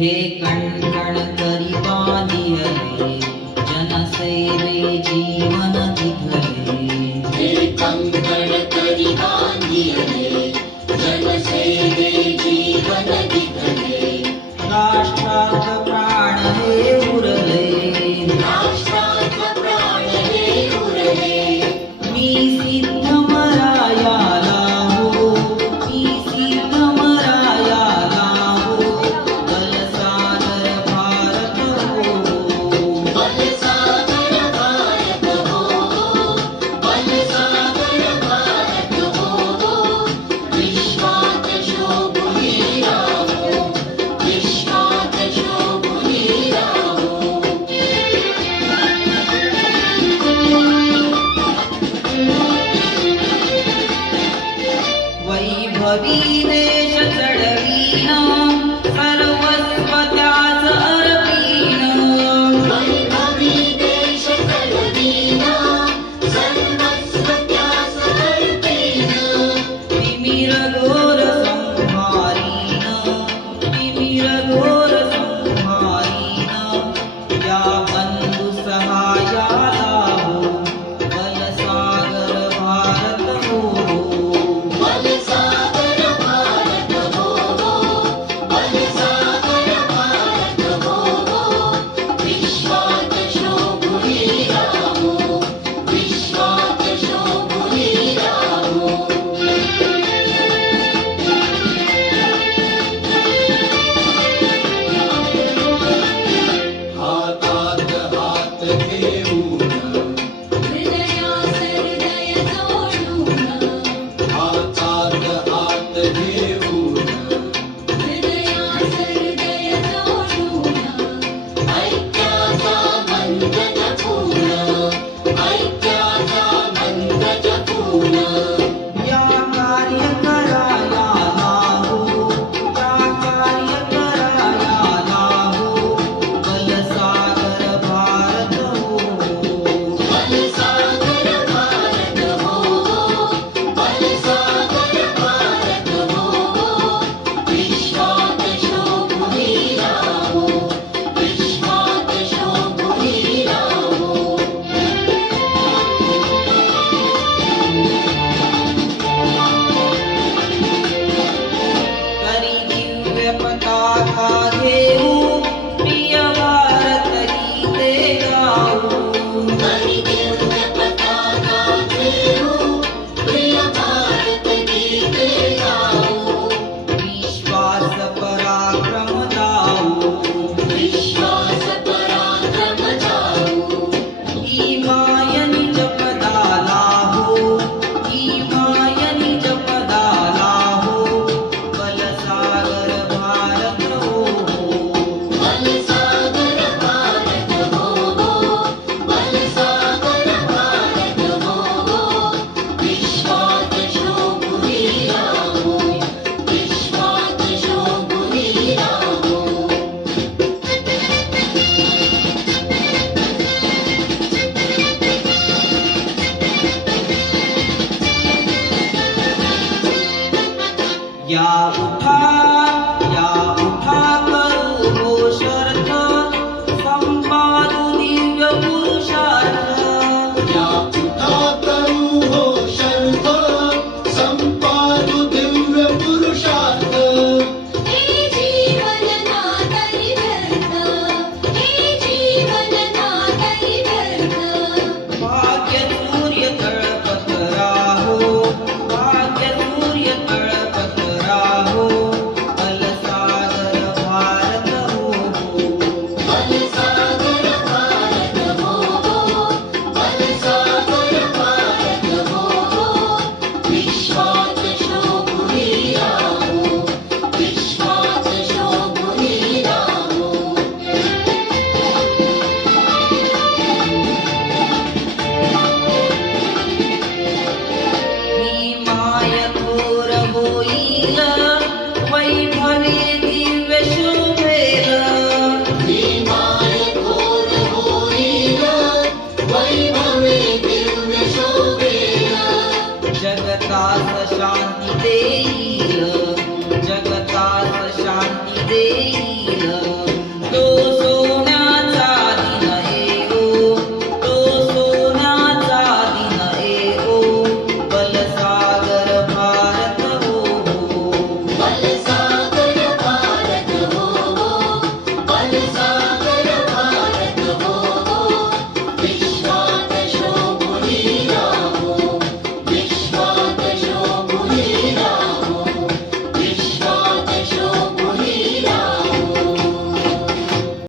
हे कणकण करी बांधिले जनसेवे जीवन दिघले हे कंकण करी बांधिले जनसेवे जीवन दिघले राष्ट्रात प्राण हे उरले राष्ट्रात प्राण हे उरले मी सिद्ध मरायाला हो मी सिद्ध मरायाला हो बलसागर भारत हो बलसागर भारत हो बलसागर भारत हो विश्वात शोभुनी राहो विश्वात शोभुनी राहो वैभवी देश चढवीना सर्वस्व त्याच अर्पीन वैभवी देश चढवीना सर्वस्व त्यास अर्पीन तिमिर घोर संहारीन तिमिर घोर संहारीन या बंधु सहायाला हो बलसागर भारत हो बलसागर भारत हो बलसागर भारत हो विश्वात शोभुनी राहो विश्वात शोभुनी राहो हातात हात घेऊन हृदयास हृदय जोडून हातात हात घेऊन हृदयास हृदय जोडून ऐक्याचा बंध जपून ऐक्याचा बंध जपून या कार्य करायला हो या कार्य करायला हो बलसागर भारत हो बलसागर भारत हो बलसागर भारत हो विश्वात शोभुनी राहो विश्वात शोभुनी राहो करी दिव्य पताका घेऊ प्रिय भारत गीते गाऊ हरि दिव्य पताका घेऊ प्रिय भारत गीते गाऊ विश्वास पराक्रम दाऊ विश्वास पराक्रम जाऊ ही मायनी जपदाला हो ही मायनी जपदाला हो बलसागर भारत हो बलसागर भारत हो बलसागर भारत हो विश्वात शोभुनी राहो विश्वात शोभुनी राहो या उठा करू हो शर्थ संपादू दिव्य पुरुषार्थ या उठा करू हो शर्थ संपादू दिव्य पुरुषार्थ हे जीवन नातरी व्यर्थ हे जीवन नातरी व्यर्थ भाग्य सूर्य तळपत राहो भाग्य सूर्य तळपत राहो बलसागर भारत हो बलसागर भारत हो बलसागर भारत हो विश्वात शोभुनी राहो विश्वात शोभुनी राहो ही माय थोर होईल वैभवी दिव्य शोभेल भीमाय घोर होईल वैभवे दिव्य शोभेल जगतास शांती देईल जगतास शांती देईल